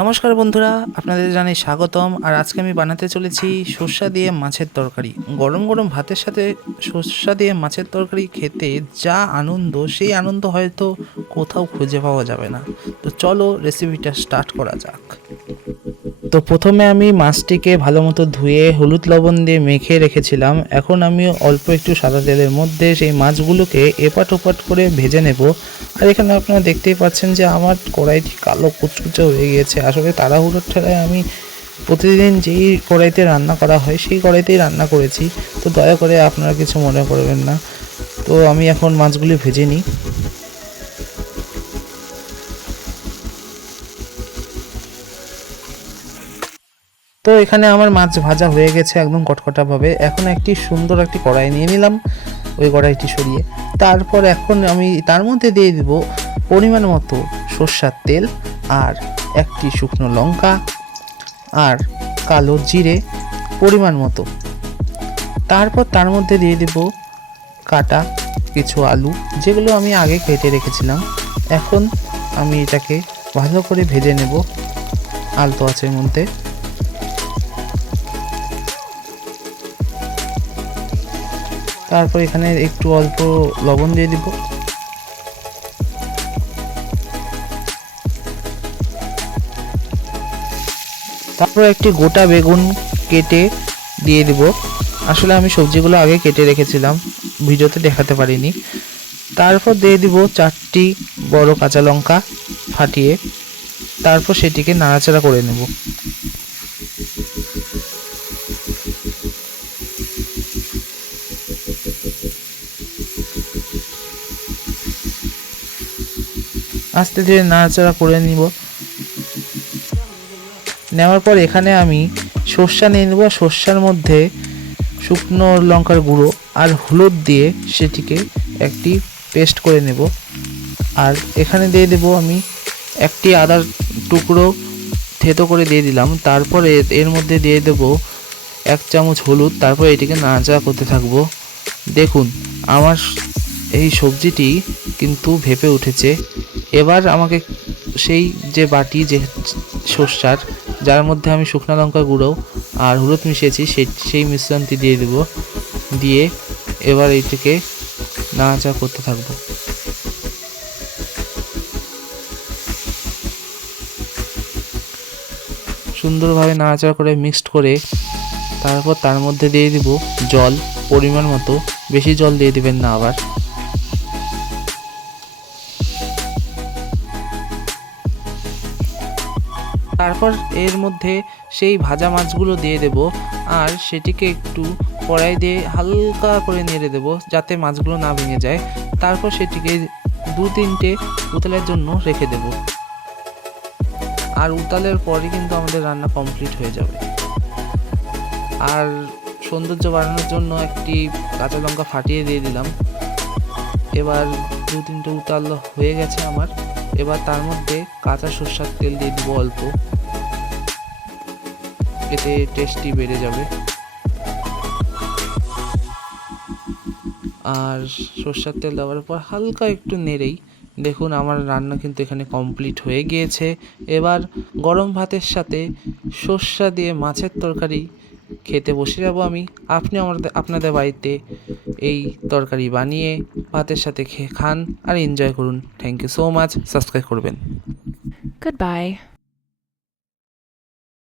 নমস্কার বন্ধুরা, আপনাদের জানাই স্বাগতম। আর আজকে আমি বানাতে চলেছি সর্ষা দিয়ে মাছের তরকারি। গরম গরম ভাতের সাথে সর্ষা দিয়ে মাছের তরকারি খেতে যা আনন্দ, সেই আনন্দ হয়তো কোথাও খুঁজে পাওয়া যাবে না। তো চলো রেসিপিটা স্টার্ট করা যাক। তো প্রথমে আমি মাছটিকে ভালো মতো ধুয়ে হলুদ লবণ দিয়ে মেখে রেখেছিলাম। এখন আমি অল্প একটু সাদা তেলের মধ্যে সেই মাছগুলোকে এপাট ওপাট করে ভেজে নেব। আর এখানে আপনারা দেখতেই পাচ্ছেন যে আমার কড়াইটি কালো কুচকুচে হয়ে গিয়েছে। আসলে তাড়াহুড়োর ঠেলায় আমি প্রতিদিন যেই কড়াইতে রান্না করা হয় সেই কড়াইতেই রান্না করেছি। তো দয়া করে আপনারা কিছু মনে করবেন না। তো আমি এখন মাছগুলি ভেজে নিই। তো এখানে আমার মাছ ভাজা হয়ে গেছে একদম কটকটাভাবে। এখন একটি সুন্দর একটি কড়াই নিয়ে নিলাম, ওই কড়াইটি সরিয়ে। তারপর এখন আমি তার মধ্যে দিয়ে দিব পরিমাণ মতো সর্ষার তেল, আর একটি শুকনো লঙ্কা, আর কালো জিরে পরিমাণ মতো। তারপর তার মধ্যে দিয়ে দেব কাটা কিছু আলু, যেগুলো আমি আগে কেটে রেখেছিলাম। এখন আমি এটাকে ভালো করে ভেজে নেব আলতো আঁচের মধ্যে। তারপর এখানে একটু অল্প লবণ দিয়ে দিব। তারপর একটি গোটা বেগুন কেটে দিয়ে দিব। আসলে আমি সবজিগুলো আগে কেটে রেখেছিলাম, ভিডিওতে দেখাতে পারিনি। তারপর দিয়ে দিব 4টি বড় কাঁচা লঙ্কা ফাটিয়ে। তারপর সেটিকে নাড়াচাড়া করে নেব। আস্তে ধীরে নাড়াচাড়া করে নিব। নেওয়ার পর এখানে আমি সর্ষা নিয়ে নেব। সর্ষার মধ্যে শুকনো লঙ্কার গুঁড়ো আর হলুদ দিয়ে সেটিকে একটি পেস্ট করে নেব। আর এখানে দিয়ে দেব আমি একটি আদার টুকরো থেতো করে দিয়ে দিলাম। তারপরে এর মধ্যে দিয়ে দেব 1 চামচ হলুদ। তারপর এটিকে নাড়াচাড়া করতে থাকবো। দেখুন আমার এই সবজিটি কিন্তু ভেপে উঠেছে। এবার আমাকে সেই যে বাটি যে সর্ষার, যার মধ্যে আমি শুকনো লঙ্কা গুঁড়ো আর হলুদ মিশিয়েছি, সেই মিশ্রণটি দিয়ে দেব। দিয়ে এবার এইটিকে নাড়াচাড়া করতে থাকবো। সুন্দরভাবে নাড়াচাড়া করে মিক্সড করে তারপর তার মধ্যে দিয়ে দিব জল পরিমাণ মতো। বেশি জল দিয়ে দিবেন না আবার। তারপর এর মধ্যে সেই ভাজা মাছগুলো দিয়ে দেব, আর সেটিকে একটু কড়াই দিয়ে হালকা করে নেড়ে দেব যাতে মাছগুলো না ভেঙে যায়। তারপর সেটিকে 2-3টে উতলের জন্য রেখে দেব। আর উতালের পরই কিন্তু আমাদের রান্না কমপ্লিট হয়ে যাবে। আর সৌন্দর্য বাড়ানোর জন্য একটি কাঁচা লঙ্কা ফাটিয়ে দিয়ে দিলাম। এবার 2-3টে উতাল হয়ে গেছে আমার। এবার তার মধ্যে কাঁচা সর্ষার তেল দিয়ে দিব অল্প, এতে টেস্টি বেড়ে যাবে। আর সর্ষার তেল দেওয়ার পর হালকা একটু নেড়েই দেখুন আমার রান্না কিন্তু এখানে কমপ্লিট হয়ে গিয়েছে। এবার গরম ভাতের সাথে সর্ষা দিয়ে মাছের তরকারি খেতে বসে যাব আমি। আপনি আপনাদের বাড়িতে এই তরকারি বানিয়ে ভাতের সাথে খেয়ে খান আর এনজয় করুন। Thank you so much. Subscribe করবেন। Goodbye.